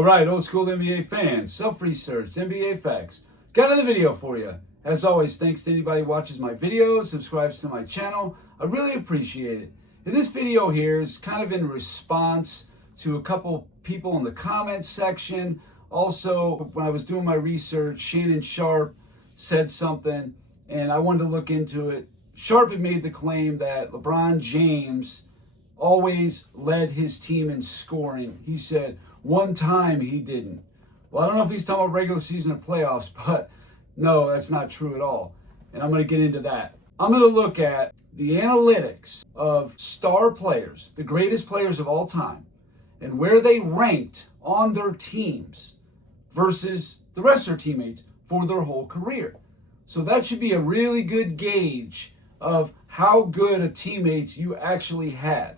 All right, old school NBA fans, self-researched NBA facts. Got another video for you. As always, thanks to anybody who watches my videos, subscribes to my channel. I really appreciate it. And this video here is kind of in response to a couple people in the comments section. Also, when I was doing my research, Shannon Sharpe said something, and I wanted to look into it. Sharpe had made the claim that LeBron James always led his team in scoring. He said one time he didn't. Well, I don't know if he's talking about regular season or playoffs, but no, that's not true at all. And I'm going to get into that. I'm going to look at the analytics of star players, the greatest players of all time, and where they ranked on their teams versus the rest of their teammates for their whole career. So that should be a really good gauge of how good a teammates you actually had.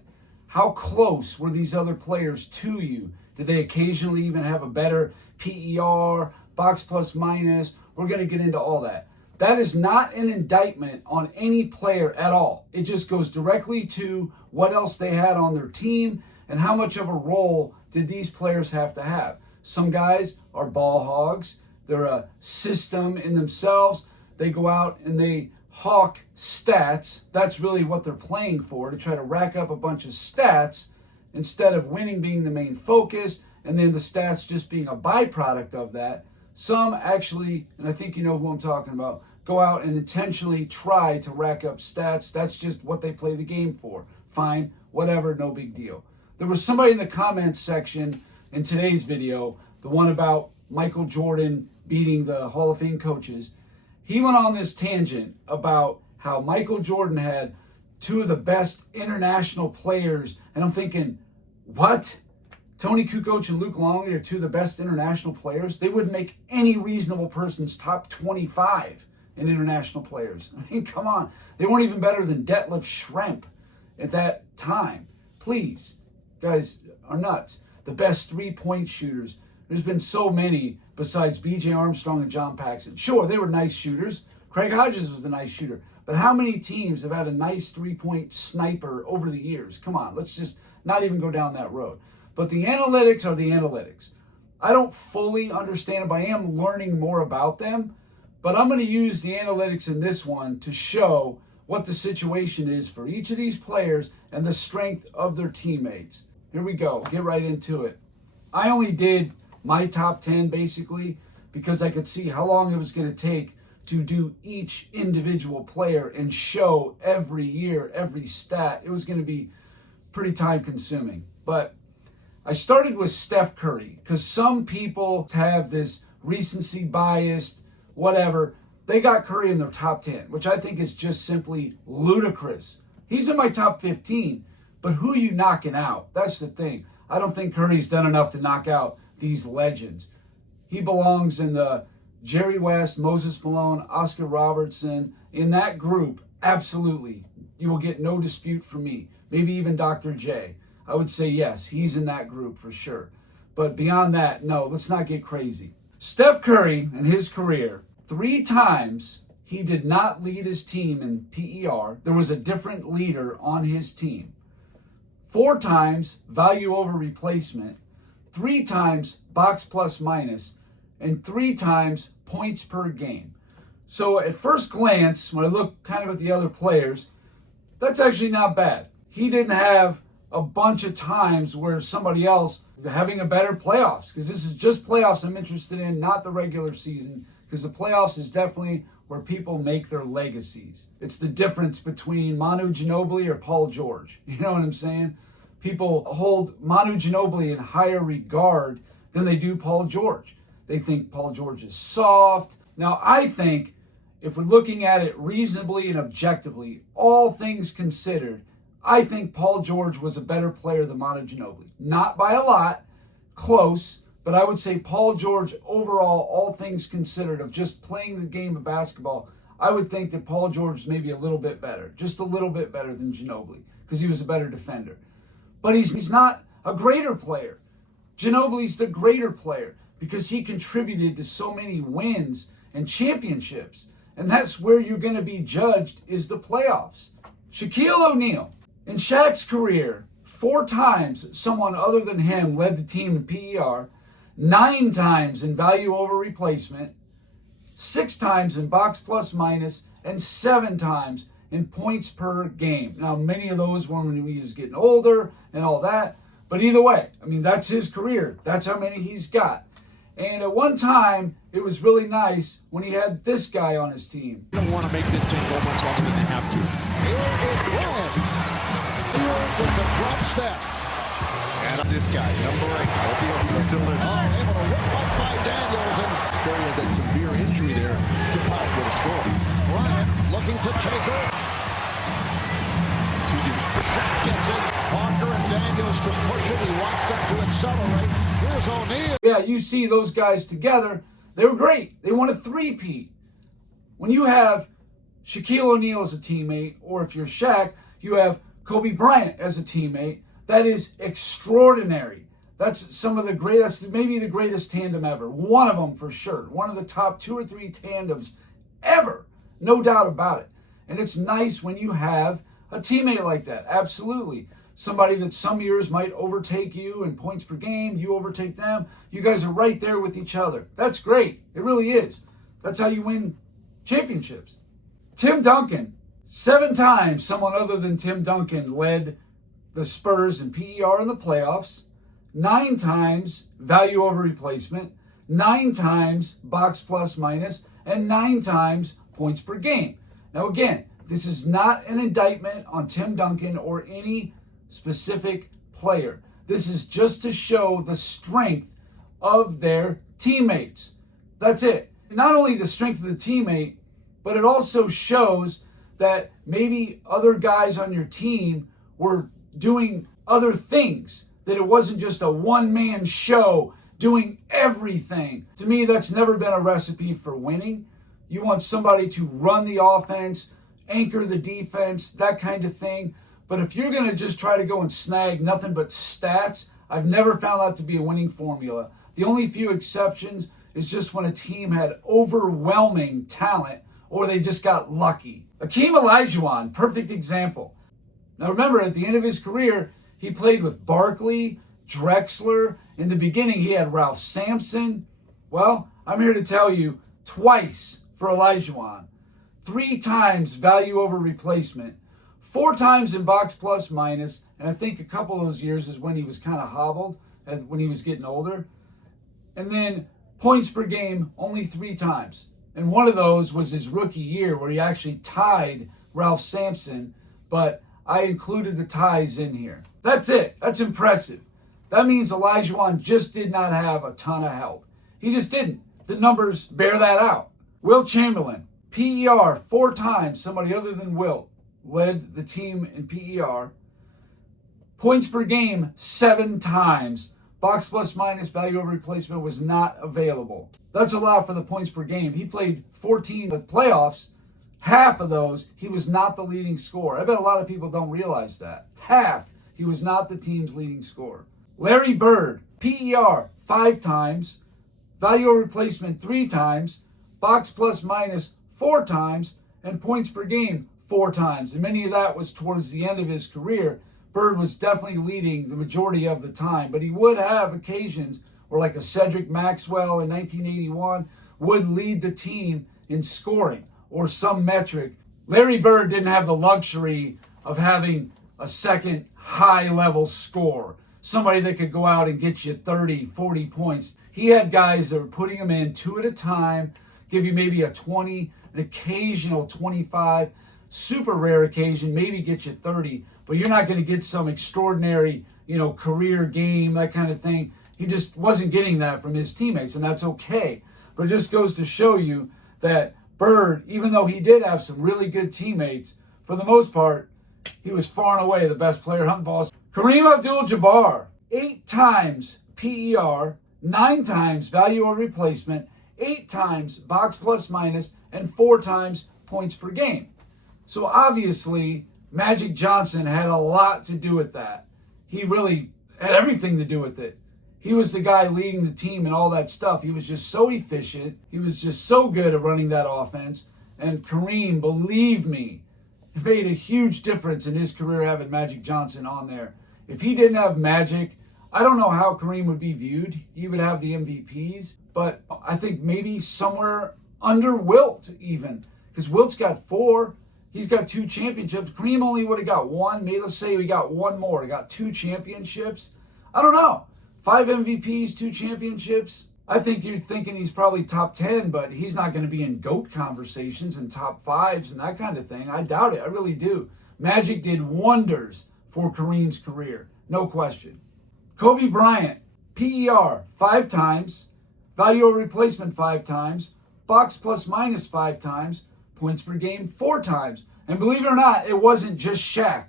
How close were these other players to you? Did they occasionally even have a better PER, box plus minus? We're going to get into all that. That is not an indictment on any player at all. It just goes directly to what else they had on their team and how much of a role did these players have to have. Some guys are ball hogs. They're a system in themselves. They go out and they hawk stats. That's really what they're playing for, to try to rack up a bunch of stats instead of winning being the main focus and then the stats just being a byproduct of that. Some actually, and I think you know who I'm talking about, go out and intentionally try to rack up stats. That's just what they play the game for. Fine, whatever, no big deal. There was somebody in the comments section in today's video, the one about Michael Jordan beating the Hall of Fame coaches. He went on this tangent about how Michael Jordan had two of the best international players. And I'm thinking, what? Tony Kukoc and Luke Longley are two of the best international players? They wouldn't make any reasonable person's top 25 in international players. I mean, come on. They weren't even better than Detlef Schrempf at that time. Please, guys are nuts. The best three-point shooters. There's been so many besides B.J. Armstrong and John Paxson. Sure, they were nice shooters. Craig Hodges was a nice shooter. But how many teams have had a nice three-point sniper over the years? Come on, let's just not even go down that road. But the analytics are the analytics. I don't fully understand them, but I am learning more about them. But I'm going to use the analytics in this one to show what the situation is for each of these players and the strength of their teammates. Here we go. Get right into it. I only did my top 10 basically because I could see how long it was going to take to do each individual player and show every year, every stat. It was going to be pretty time consuming. But I started with Steph Curry because some people have this recency bias, whatever. They got Curry in their top 10, which I think is just simply ludicrous. He's in my top 15, but who are you knocking out? That's the thing. I don't think Curry's done enough to knock out these legends. He belongs in the Jerry West, Moses Malone, Oscar Robertson. In that group, absolutely. You will get no dispute from me. Maybe even Dr. J. I would say yes, he's in that group for sure. But beyond that, no, let's not get crazy. Steph Curry, in his career, 3 times he did not lead his team in PER. There was a different leader on his team. 4 times value over replacement. 3 times box plus minus. And 3 times points per game. So at first glance, when I look kind of at the other players, that's actually not bad. He didn't have a bunch of times where somebody else having a better playoffs, because this is just playoffs I'm interested in, not the regular season, because the playoffs is definitely where people make their legacies. It's the difference between Manu Ginobili or Paul George. You know what I'm saying? People hold Manu Ginobili in higher regard than they do Paul George. They think Paul George is soft. Now, I think if we're looking at it reasonably and objectively, all things considered, I think Paul George was a better player than Manu Ginobili. Not by a lot, close, but I would say Paul George overall, all things considered, of just playing the game of basketball, I would think that Paul George is maybe a little bit better, just a little bit better than Ginobili, because he was a better defender. But he's not a greater player. Ginobili's the greater player because he contributed to so many wins and championships. And that's where you're going to be judged, is the playoffs. Shaquille O'Neal, in Shaq's career, 4 times someone other than him led the team in PER. 9 times in value over replacement, 6 times in box plus minus, and 7 times in points per game. Now, many of those were when he was getting older and all that. But either way, I mean, that's his career. That's how many he's got. And at one time, it was really nice when he had this guy on his team. They don't want to make this team go much longer than they have to. Here is Bryant. With the drop step. And this guy, number 8. Let's see if he can deliver. Oh, able to whip up by Daniels. And Curry has that severe injury there. It's impossible to score. Bryant looking to take her. Shaq gets it. Parker and Daniels to push it. He wants them to accelerate. Here's O'Neal. Yeah, you see those guys together. They were great. They won a three-peat. When you have Shaquille O'Neal as a teammate, or if you're Shaq, you have Kobe Bryant as a teammate, that is extraordinary. That's some of the greatest, maybe the greatest tandem ever. One of them for sure. One of the top 2 or 3 tandems ever. No doubt about it. And it's nice when you have a teammate like that. Absolutely. Somebody that some years might overtake you in points per game. You overtake them. You guys are right there with each other. That's great. It really is. That's how you win championships. Tim Duncan. 7 times someone other than Tim Duncan led the Spurs in PER in the playoffs. 9 times value over replacement. 9 times box plus minus. And 9 times points per game. Now again, this is not an indictment on Tim Duncan or any specific player. This is just to show the strength of their teammates. That's it. Not only the strength of the teammate, but it also shows that maybe other guys on your team were doing other things, that it wasn't just a one-man show doing everything. To me, that's never been a recipe for winning. You want somebody to run the offense, anchor the defense, that kind of thing. But if you're going to just try to go and snag nothing but stats, I've never found that to be a winning formula. The only few exceptions is just when a team had overwhelming talent or they just got lucky. Akeem Olajuwon, perfect example. Now remember, at the end of his career, he played with Barkley, Drexler. In the beginning, he had Ralph Sampson. Well, I'm here to tell you, twice for Olajuwon. 3 times value over replacement. 4 times in box plus minus, and I think a couple of those years is when he was kind of hobbled, when he was getting older. And then points per game, only 3 times. And one of those was his rookie year where he actually tied Ralph Sampson, but I included the ties in here. That's it. That's impressive. That means Olajuwon just did not have a ton of help. He just didn't. The numbers bear that out. Wilt Chamberlain, PER 4 times, somebody other than Wilt led the team in PER. Points per game 7 times. Box plus minus value over replacement was not available. That's a lot for the points per game. He played 14 playoffs. Half of those, he was not the leading scorer. I bet a lot of people don't realize that. Half, he was not the team's leading scorer. Larry Bird, PER 5 times. Value over replacement 3 times. Box plus minus 4 times. And points per game 4 times. And many of that was towards the end of his career. Bird was definitely leading the majority of the time, but he would have occasions where, like a Cedric Maxwell in 1981, would lead the team in scoring or some metric. Larry Bird didn't have the luxury of having a second high-level scorer, somebody that could go out and get you 30, 40 points. He had guys that were putting them in 2 at a time, give you maybe a 20, an occasional 25, super rare occasion, maybe get you 30, but you're not going to get some extraordinary, career game, that kind of thing. He just wasn't getting that from his teammates, and that's okay. But it just goes to show you that Bird, even though he did have some really good teammates, for the most part, he was far and away the best player on the ball. Kareem Abdul-Jabbar, 8 times PER, 9 times value over replacement, 8 times box plus minus, and 4 times points per game. So obviously, Magic Johnson had a lot to do with that. He really had everything to do with it. He was the guy leading the team and all that stuff. He was just so efficient. He was just so good at running that offense. And Kareem, believe me, it made a huge difference in his career having Magic Johnson on there. If he didn't have Magic, I don't know how Kareem would be viewed. He would have the MVPs, but I think maybe somewhere under Wilt even, because Wilt's got 4. He's got 2 championships. Kareem only would have got 1. Maybe let's say we got 1 more. He got 2 championships. I don't know. 5 MVPs, 2 championships. I think you're thinking he's probably top 10, but he's not going to be in GOAT conversations and top 5s and that kind of thing. I doubt it. I really do. Magic did wonders for Kareem's career. No question. Kobe Bryant, PER 5 times, value over replacement 5 times, box plus minus 5 times, points per game 4 times. And believe it or not, it wasn't just Shaq.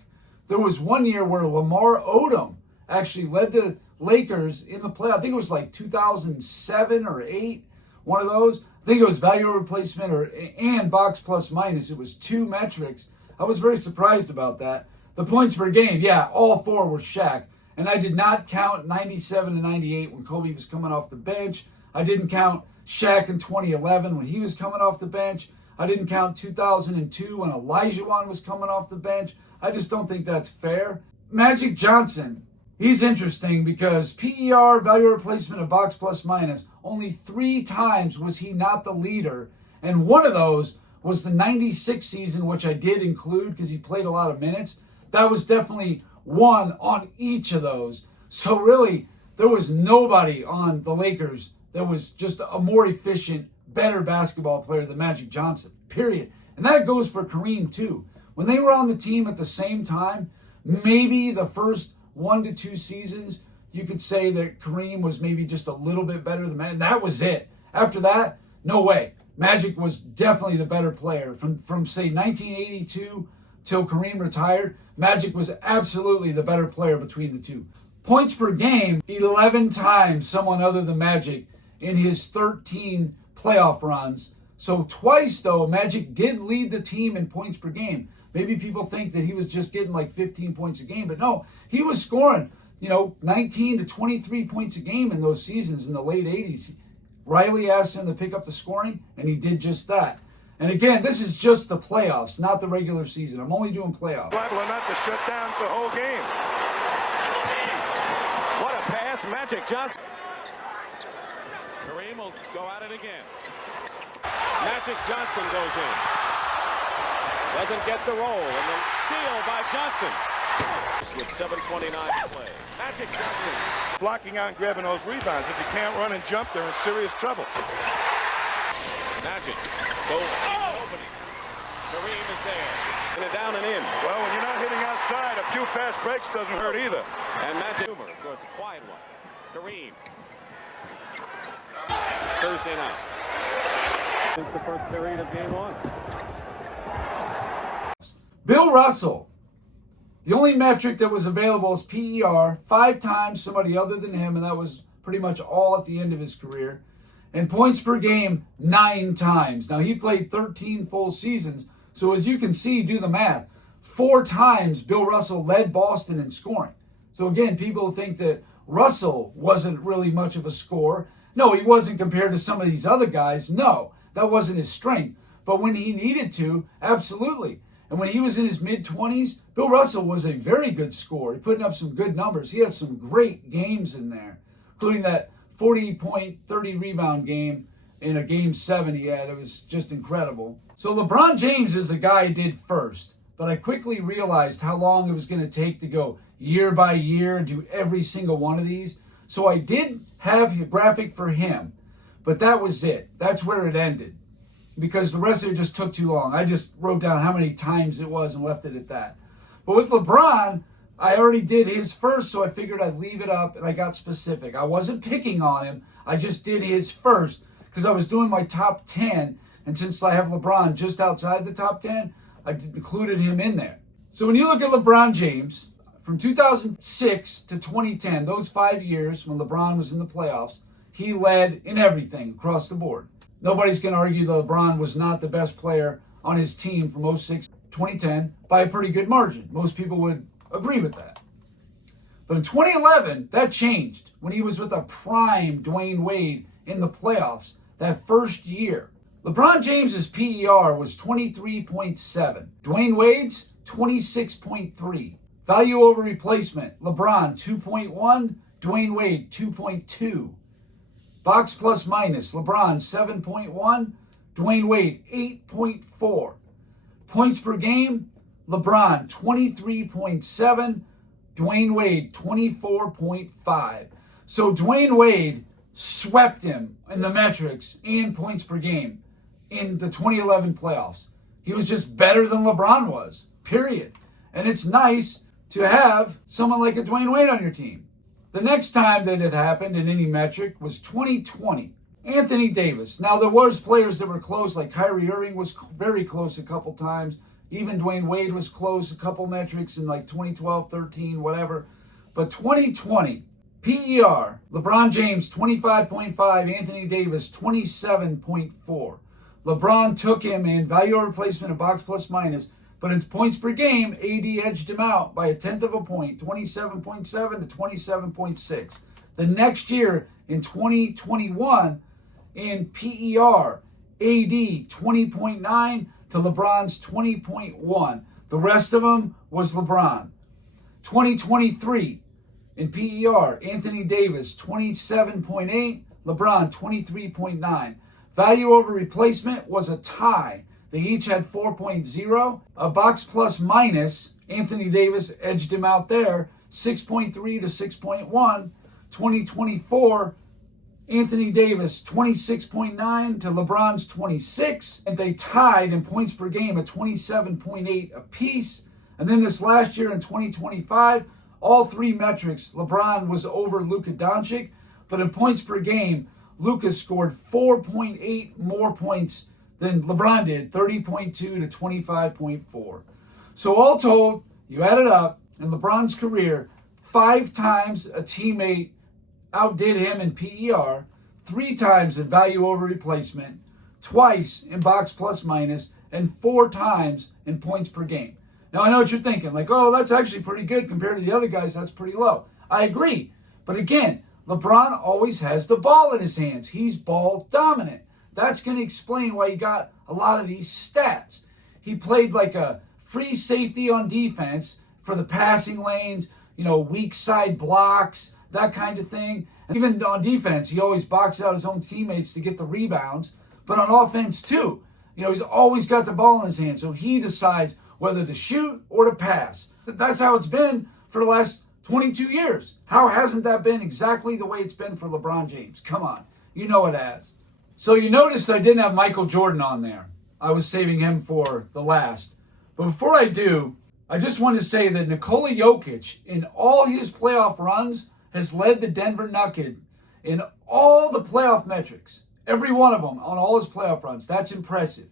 There was one year where Lamar Odom actually led the Lakers in the play. I think it was like 2007 or 8, one of those. I think it was value over replacement and box plus minus. It was 2 metrics. I was very surprised about that. The points per game, yeah, all 4 were Shaq. And I did not count 97 and 98 when Kobe was coming off the bench. I didn't count Shaq in 2011 when he was coming off the bench. I didn't count 2002 when Olajuwon was coming off the bench. I just don't think that's fair. Magic Johnson, he's interesting because PER, value replacement, and box plus minus, only 3 times was he not the leader. And one of those was the 96 season, which I did include because he played a lot of minutes. That was definitely 1 on each of those. So really, there was nobody on the Lakers that was just a more efficient, better basketball player than Magic Johnson, period. And that goes for Kareem too. When they were on the team at the same time, maybe the first 1 to 2 seasons, you could say that Kareem was maybe just a little bit better than Magic. That was it. After that, no way. Magic was definitely the better player. From say 1982 till Kareem retired, Magic was absolutely the better player between the two. Points per game, 11 times someone other than Magic in his 13 playoff runs. So twice, though, Magic did lead the team in points per game. Maybe people think that he was just getting like 15 points a game, but no, he was scoring, 19 to 23 points a game in those seasons in the late 80s. Riley asked him to pick up the scoring, and he did just that. And again, this is just the playoffs, not the regular season. I'm only doing playoffs. Liable enough to shut down the whole game. What a pass, Magic Johnson. Kareem will go at it again. Magic Johnson goes in. Doesn't get the roll, and the steal by Johnson. With 7:29 to play. Magic Johnson. Blocking out and grabbing those rebounds. If you can't run and jump, they're in serious trouble. Magic goes opening. Kareem is there. And down and in. Well, when you're not hitting outside, a few fast breaks doesn't hurt either. And Magic goes a quiet one. Kareem. Thursday night. Since the first period of game 1. Bill Russell. The only metric that was available is PER, 5 times somebody other than him, and that was pretty much all at the end of his career. And points per game, 9 times. Now, he played 13 full seasons, so as you can see, do the math. 4 times Bill Russell led Boston in scoring. So again, people think that Russell wasn't really much of a scorer. No, he wasn't compared to some of these other guys. No, that wasn't his strength. But when he needed to, absolutely. And when he was in his mid-20s, Bill Russell was a very good scorer. He putting up some good numbers. He had some great games in there, including that 40-point, 30-rebound game in a Game 7 he had. It was just incredible. So LeBron James is the guy I did first, but I quickly realized how long it was going to take to go year by year and do every single one of these. So I did have a graphic for him, but that was it. That's where it ended, because the rest of it just took too long. I just wrote down how many times it was and left it at that. But with LeBron, I already did his first, so I figured I'd leave it up, and I got specific. I wasn't picking on him. I just did his first because I was doing my top 10, and since I have LeBron just outside the top 10, I included him in there. So when you look at LeBron James, from 2006 to 2010, those 5 years when LeBron was in the playoffs, he led in everything across the board. Nobody's going to argue that LeBron was not the best player on his team from 06 to 2010 by a pretty good margin. Most people would agree with that. But in 2011, that changed when he was with a prime Dwayne Wade in the playoffs that first year. LeBron James's PER was 23.7. Dwayne Wade's 26.3. Value over replacement, LeBron 2.1, Dwayne Wade 2.2. Box plus minus, LeBron 7.1, Dwayne Wade 8.4. Points per game, LeBron 23.7, Dwayne Wade 24.5. So Dwayne Wade swept him in the metrics and points per game in the 2011 playoffs. He was just better than LeBron was, period. And it's nice to have someone like a Dwayne Wade on your team. The next time that it happened in any metric was 2020. Anthony Davis. Now, there was players that were close, like Kyrie Irving was very close a couple times. Even Dwayne Wade was close a couple metrics in like 2012, 13, whatever. But 2020, PER, LeBron James 25.5, Anthony Davis 27.4. LeBron took him in value over replacement and box plus minus, but in points per game, AD edged him out by 1/10 of a point, 27.7 to 27.6. The next year, in 2021, in PER, AD 20.9 to LeBron's 20.1. The rest of them was LeBron. 2023, in PER, Anthony Davis 27.8, LeBron 23.9. Value over replacement was a tie. They each had 4.0. A box plus minus, Anthony Davis edged him out there, 6.3 to 6.1. 2024, Anthony Davis 26.9 to LeBron's 26. And they tied in points per game at 27.8 apiece. And then this last year in 2025, all three metrics, LeBron was over Luka Doncic. But in points per game, Luka scored 4.8 more points than LeBron did, 30.2 to 25.4. So all told, you add it up, in LeBron's career, 5 times a teammate outdid him in PER, 3 times in value over replacement, twice in box plus minus, and 4 times in points per game. Now, I know what you're thinking, like, oh, that's actually pretty good compared to the other guys. That's pretty low. I agree. But again, LeBron always has the ball in his hands. He's ball dominant. That's going to explain why he got a lot of these stats. He played like a free safety on defense for the passing lanes, weak side blocks, that kind of thing. And even on defense, he always boxed out his own teammates to get the rebounds. But on offense, too, he's always got the ball in his hands. So he decides whether to shoot or to pass. That's how it's been for the last 22 years. How hasn't that been exactly the way it's been for LeBron James? Come on. You know it has. So you noticed I didn't have Michael Jordan on there. I was saving him for the last. But before I do, I just want to say that Nikola Jokic, in all his playoff runs, has led the Denver Nuggets in all the playoff metrics. Every one of them on all his playoff runs. That's impressive.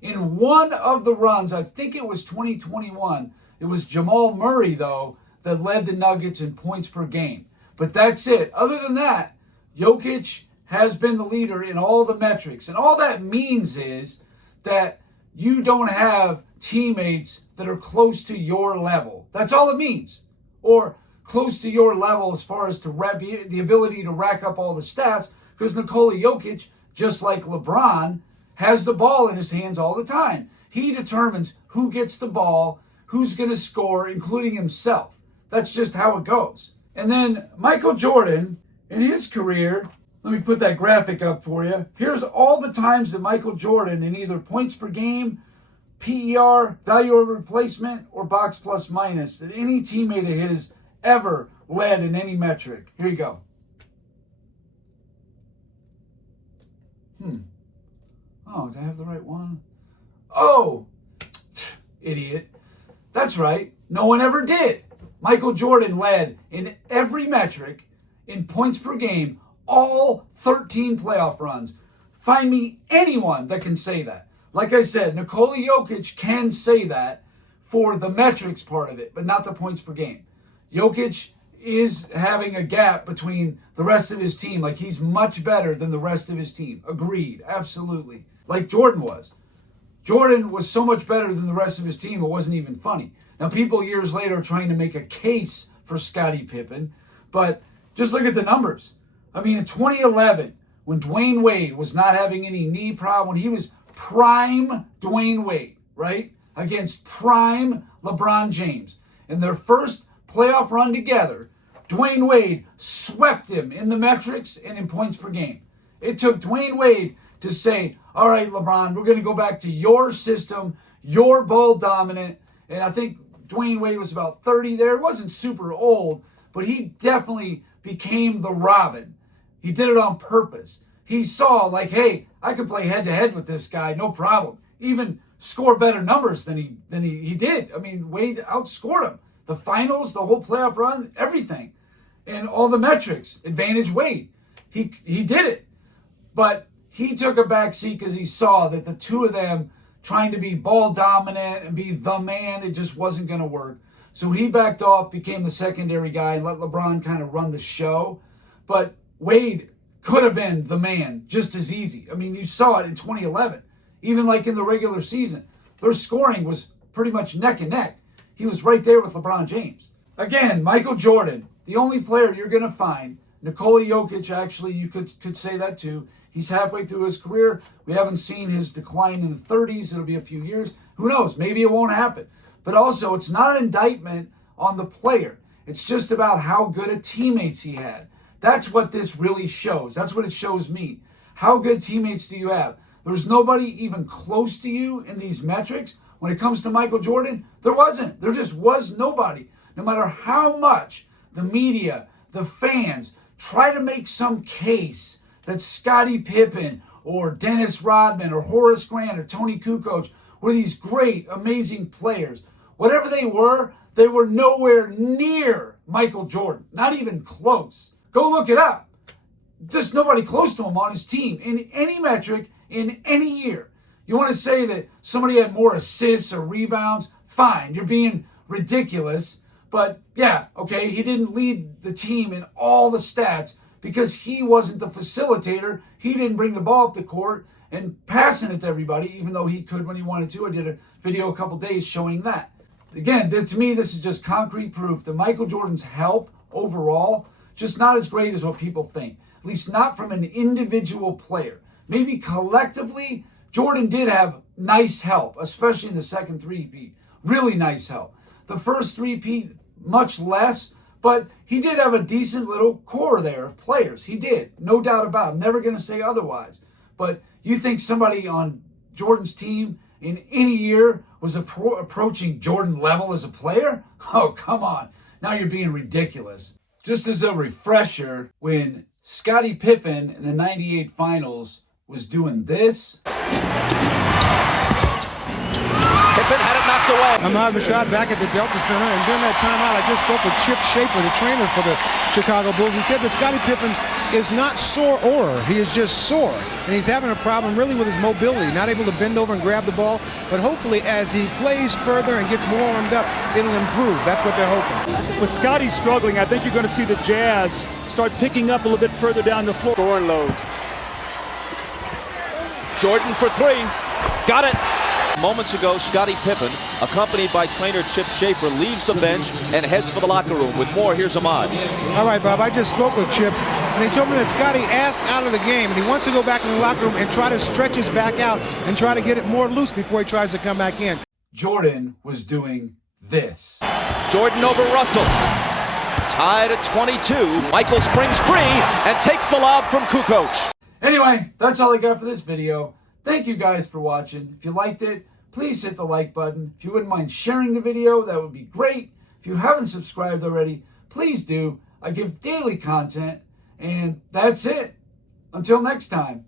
In one of the runs, I think it was 2021, it was Jamal Murray, though, that led the Nuggets in points per game. But that's it. Other than that, Jokic has been the leader in all the metrics. And all that means is that you don't have teammates that are close to your level. That's all it means. Or close to your level as far as the ability to rack up all the stats, because Nikola Jokic, just like LeBron, has the ball in his hands all the time. He determines who gets the ball, who's going to score, including himself. That's just how it goes. And then Michael Jordan, in his career, let me put that graphic up for you. Here's all the times that Michael Jordan, in either points per game, PER, value over replacement, or box plus minus, that any teammate of his ever led in any metric. Here you go. Oh, did I have the right one? Oh, idiot. That's right. No one ever did. Michael Jordan led in every metric in points per game, all 13 playoff runs. Find me anyone that can say that. Like I said, Nikola Jokic can say that for the metrics part of it, but not the points per game. Jokic is having a gap between the rest of his team. Like, he's much better than the rest of his team. Agreed. Absolutely. Like Jordan was. Jordan was so much better than the rest of his team, it wasn't even funny. Now, people years later are trying to make a case for Scottie Pippen, but just look at the numbers. I mean, in 2011, when Dwayne Wade was not having any knee problem, when he was prime Dwayne Wade, right, against prime LeBron James, in their first playoff run together, Dwayne Wade swept him in the metrics and in points per game. It took Dwayne Wade to say, all right, LeBron, we're going to go back to your system, your ball dominant. And I think Dwayne Wade was about 30 there. It wasn't super old, but he definitely became the Robin. He did it on purpose. He saw, like, hey, I can play head-to-head with this guy, no problem. Even score better numbers than he did. I mean, Wade outscored him. The finals, the whole playoff run, everything. And all the metrics, advantage Wade. He did it. But he took a back seat because he saw that the two of them trying to be ball dominant and be the man, it just wasn't going to work. So he backed off, became the secondary guy, and let LeBron kind of run the show. But Wade could have been the man just as easy. I mean, you saw it in 2011. Even like in the regular season, their scoring was pretty much neck and neck. He was right there with LeBron James. Again, Michael Jordan, the only player you're going to find. Nikola Jokic, actually, you could say that too. He's halfway through his career. We haven't seen his decline in the 30s. It'll be a few years. Who knows? Maybe it won't happen. But also, it's not an indictment on the player. It's just about how good of teammates he had. That's what this really shows. That's what it shows me. How good teammates do you have? There's nobody even close to you in these metrics. When it comes to Michael Jordan, there wasn't. There just was nobody. No matter how much the media, the fans, try to make some case that Scottie Pippen or Dennis Rodman or Horace Grant or Tony Kukoc were these great, amazing players. Whatever they were nowhere near Michael Jordan. Not even close. Go look it up. Just nobody close to him on his team in any metric in any year. You want to say that somebody had more assists or rebounds? Fine, you're being ridiculous. But yeah, okay, he didn't lead the team in all the stats because he wasn't the facilitator. He didn't bring the ball up the court and passing it to everybody, even though he could when he wanted to. I did a video a couple days showing that. Again, to me, this is just concrete proof that Michael Jordan's help overall, just not as great as what people think. At least not from an individual player. Maybe collectively, Jordan did have nice help, especially in the second three-peat. Really nice help. The first three-peat, much less, but he did have a decent little core there of players. He did, no doubt about it. I'm never going to say otherwise. But you think somebody on Jordan's team in any year was approaching Jordan level as a player? Oh, come on. Now you're being ridiculous. Just as a refresher, when Scottie Pippen in the 98 finals was doing this. Pippen had it knocked away. Ahmad Rashad back at the Delta Center, and during that timeout, I just spoke with Chip Schaefer, the trainer for the Chicago Bulls. He said that Scottie Pippen is not sore, he is just sore, and he's having a problem really with his mobility, not able to bend over and grab the ball, but hopefully as he plays further and gets more warmed up, it'll improve. That's what they're hoping. With Scottie struggling, I think you're going to see the Jazz start picking up a little bit further down the floor. Scoring load. Jordan for three. Got it. Moments ago, Scottie Pippen, accompanied by trainer Chip Schaefer, leaves the bench and heads for the locker room. With more, here's Ahmad. All right, Bob, I just spoke with Chip, and he told me that Scottie asked out of the game, and he wants to go back in the locker room and try to stretch his back out and try to get it more loose before he tries to come back in. Jordan was doing this. Jordan over Russell. Tied at 22. Michael springs free and takes the lob from Kukoc. Anyway, that's all I got for this video. Thank you guys for watching. If you liked it, please hit the like button. If you wouldn't mind sharing the video, that would be great. If you haven't subscribed already, please do. I give daily content, and that's it. Until next time.